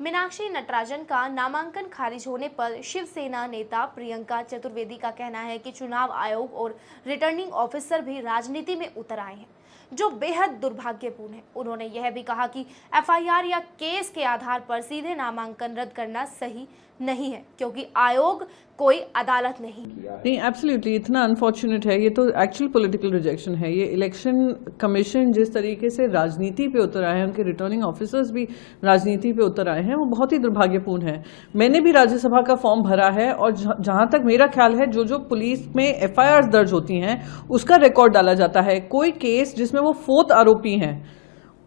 मीनाक्षी नटराजन का नामांकन खारिज होने पर शिवसेना नेता प्रियंका चतुर्वेदी का कहना है कि चुनाव आयोग और रिटर्निंग ऑफिसर भी राजनीति में उतर आए हैं, जो बेहद दुर्भाग्यपूर्ण है। उन्होंने यह भी कहा कि एफआईआर या केस के आधार पर सीधे नामांकन रद्द करना सही नहीं है, क्योंकि आयोग कोई अदालत नहीं। एब्सोल्युटली इतना अनफॉर्चुनेट है। ये तो एक्चुअल पॉलिटिकल रिजेक्शन है। ये इलेक्शन कमीशन जिस तरीके से राजनीति पे उतर आए हैं, उनके रिटर्निंग ऑफिसर्स भी राजनीति पे उतर आए हैं, वो बहुत ही दुर्भाग्यपूर्ण है। मैंने भी राज्यसभा का फॉर्म भरा है और जहां तक मेरा ख्याल है, जो पुलिस में एफआईआर दर्ज होती हैं उसका रिकॉर्ड डाला जाता है। कोई केस जिसमें वो 4th आरोपी हैं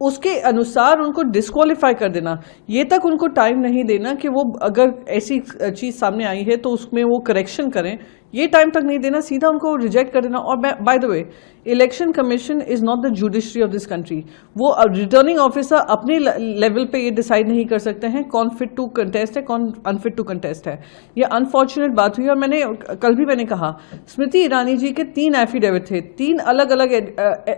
उसके अनुसार उनको डिस्क्वालीफाई कर देना, ये तक उनको टाइम नहीं देना कि वो अगर ऐसी चीज़ सामने आई है तो उसमें वो करेक्शन करें, ये टाइम तक नहीं देना, सीधा उनको रिजेक्ट कर देना। और by the way, election commission is not the judiciary of this country. वो रिटर्निंग ऑफिसर अपने लेवल पे ये डिसाइड नहीं कर सकते हैं कौन फिट टू कंटेस्ट है, कौन अनफिट टू कंटेस्ट है। ये अनफॉर्चुनेट बात हुई। और कल भी मैंने कहा, स्मृति ईरानी जी के 3 एफिडेविट थे, 3 अलग अलग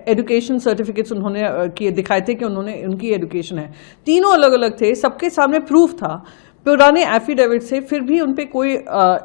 एजुकेशन सर्टिफिकेट्स उन्होंने किए, दिखाए थे कि उन्होंने उनकी एजुकेशन है। तीनों अलग अलग थे, सबके सामने प्रूफ था पुराने एफिडेविट से, फिर भी उन पे कोई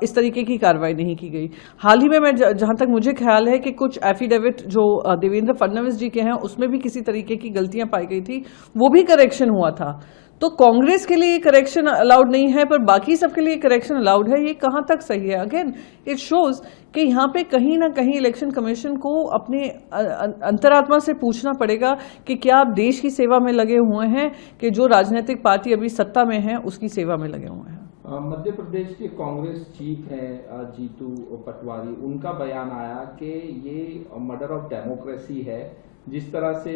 इस तरीके की कार्रवाई नहीं की गई। हाल ही में मैं जहां तक मुझे ख्याल है कि कुछ एफिडेविट जो देवेंद्र फडणवीस जी के हैं उसमें भी किसी तरीके की गलतियां पाई गई थी, वो भी करेक्शन हुआ था। तो कांग्रेस के लिए करेक्शन अलाउड नहीं है पर बाकी सबके लिए करेक्शन अलाउड है, ये कहां तक सही है? अगेन इट शोज कि यहाँ पे कहीं ना कहीं इलेक्शन कमीशन को अपने अंतरात्मा से पूछना पड़ेगा कि क्या आप देश की सेवा में लगे हुए हैं कि जो राजनीतिक पार्टी अभी सत्ता में है उसकी सेवा में लगे हुए हैं। मध्य प्रदेश के कांग्रेस चीफ हैं जीतू पटवारी, उनका बयान आया कि ये मर्डर ऑफ डेमोक्रेसी है। जिस तरह से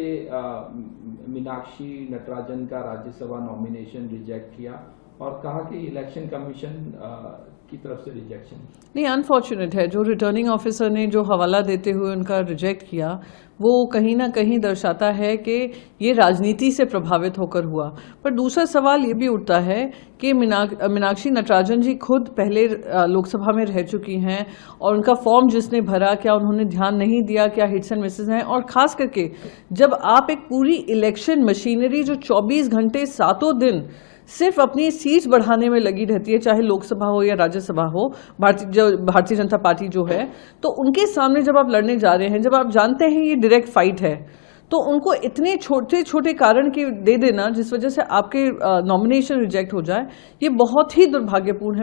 मीनाक्षी नटराजन का राज्यसभा नॉमिनेशन रिजेक्ट किया और कहा कि इलेक्शन कमीशन की तरफ से रिजेक्शन नहीं, अनफॉर्चुनेट है। जो रिटर्निंग ऑफिसर ने जो हवाला देते हुए उनका रिजेक्ट किया, वो कहीं ना कहीं दर्शाता है कि ये राजनीति से प्रभावित होकर हुआ। पर दूसरा सवाल ये भी उठता है कि मीनाक्षी नटराजन जी खुद पहले लोकसभा में रह चुकी हैं और उनका फॉर्म जिसने भरा, क्या उन्होंने ध्यान नहीं दिया, क्या हिट्स एंड मिसेस हैं? और ख़ास करके जब आप एक पूरी इलेक्शन मशीनरी जो 24 घंटे 7 दिन सिर्फ अपनी सीट बढ़ाने में लगी रहती है, चाहे लोकसभा हो या राज्यसभा हो, भारतीय जनता पार्टी जो है, तो उनके सामने जब आप लड़ने जा रहे हैं, जब आप जानते हैं ये डायरेक्ट फाइट है, तो उनको इतने छोटे छोटे कारण के दे देना जिस वजह से आपके नॉमिनेशन रिजेक्ट हो जाए, ये बहुत ही दुर्भाग्यपूर्ण है।